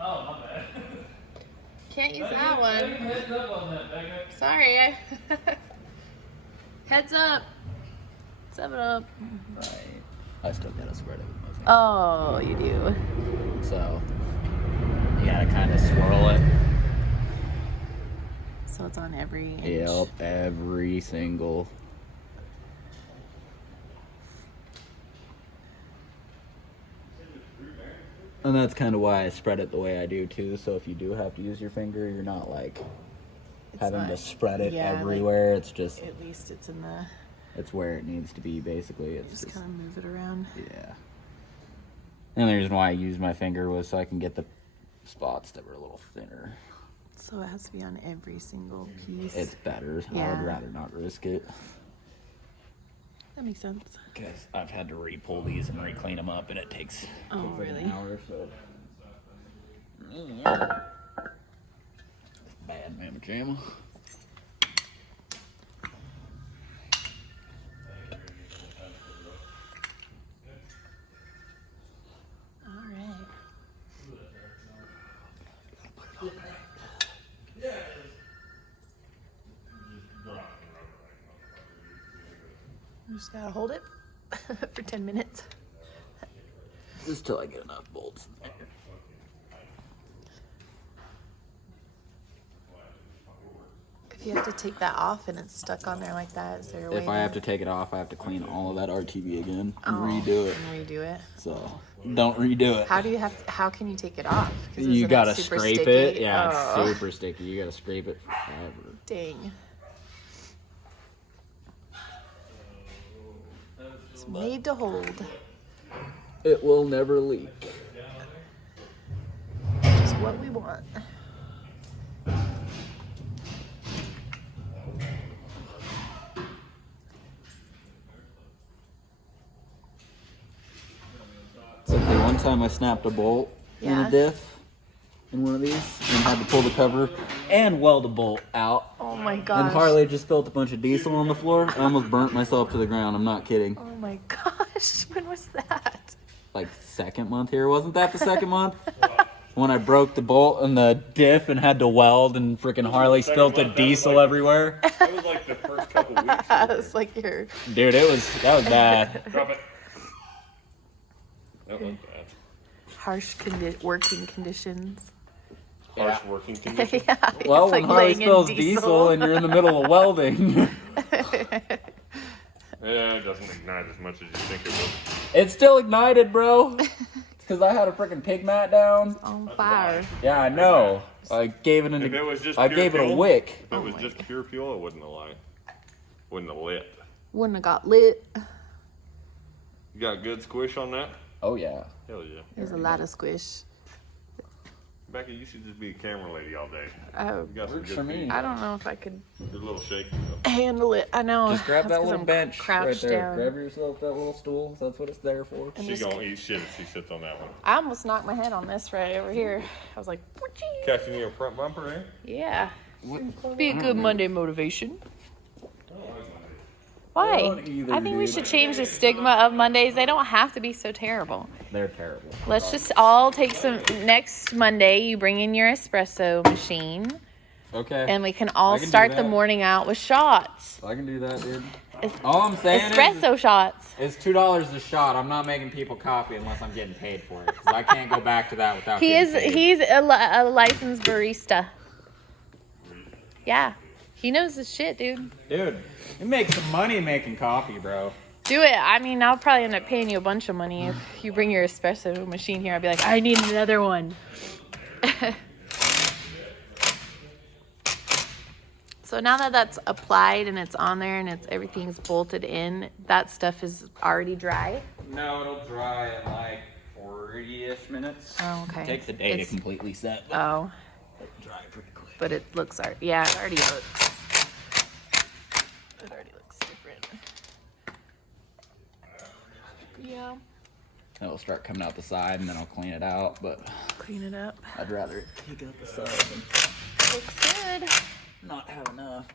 Oh, my bad. Can't use that one. Heads up on that, Becca. Sorry. Heads up. 7-Up. Right. I still gotta spread it with my finger. Oh, you do. So you gotta kind of swirl it. So it's on every inch. Yep, every single. And that's kind of why I spread it the way I do too. So if you do have to use your finger, you're not like having to spread it everywhere. It's just at least it's in the. It's where it needs to be. Basically, it's just kind of move it around. Yeah. And the reason why I used my finger was so I can get the spots that were a little thinner. So it has to be on every single piece. It's better. Yeah. I would rather not risk it. That makes sense. Because I've had to re-pull these and re-clean them up, and it takes really? an hour. So. Yeah. Bad mamma jamma. You just gotta hold it for 10 minutes. Just till I get enough bolts in there. If you have to take that off and it's stuck on there like that, is there a way? If I have to take it off, I have to clean all of that RTV again and redo it. And redo it. So don't redo it. How do you have? How can you take it off? You gotta scrape sticky? it. Yeah, it's super sticky. You gotta scrape it forever. Dang. It's made to hold. It will never leak. It's what we want. Okay, one time I snapped a bolt in a diff in one of these and had to pull the cover and weld a bolt out. Oh my gosh. And Harley just spilled a bunch of diesel on the floor. I almost burnt myself to the ground. I'm not kidding. Oh my gosh. When was that? Like second month here. Wasn't that the second month? When I broke the bolt in the diff and had to weld and freaking Harley spilled the diesel everywhere. That was like the first couple weeks. That was like your... Dude, that was bad. Drop it. That was bad. Harsh working conditions. Harsh working conditions. Yeah, Well, it's when like Harley laying in spills diesel and you're in the middle of welding. Yeah, it doesn't ignite as much as you think it would. It's still ignited, bro. It's because I had a freaking pig mat down. On fire. Yeah, I know. I gave it If it was just I pure gave it fuel, a wick. If it was just pure fuel, it wouldn't have lied. Wouldn't have lit. Wouldn't have got lit. You got good squish on that? Oh yeah. Hell yeah. There's a lot of squish. Becky, you should just be a camera lady all day. Oh, You got some Works good for me. feet. I don't know if I could Good little shake. handle it. I know. Just grab That's that 'cause little I'm bench right crouched there. down. Grab yourself that little stool. That's what it's there for. And She just- gonna eat shit if she sits on that one. I almost knocked my head on this right over here. I was like, "Whoochie." Catching your front bumper, eh? Yeah. Be a good Monday motivation. Why? don't either, I think we dude. should change the stigma of Mondays. They don't have to be so terrible. They're terrible. Let's just all take some. Next Monday, you bring in your espresso machine, Okay. and we can all I can do start the that. morning out with shots. I can do that, dude. Es- All I'm saying espresso shots. is it's $2 a shot. I'm not making people coffee unless I'm getting paid for it. 'Cause I can't go back to that without He getting is. paid. He's a licensed barista. Yeah, he knows his shit, dude. Dude, you make some money making coffee, bro. Do it. I mean, I'll probably end up paying you a bunch of money if you bring your espresso machine here. I'll be like, I need another one. So now that that's applied and it's on there and everything's bolted in, that stuff is already dry. No, it'll dry in like 40-ish minutes. Oh, okay. It takes a day to It's- completely set, but Oh, it'll dry pretty quick. but it looks yeah, it already looks. It already looks different. Yeah. It'll start coming out the side and then I'll clean it out, but Clean it up. I'd rather take out the side than Looks good. not have enough.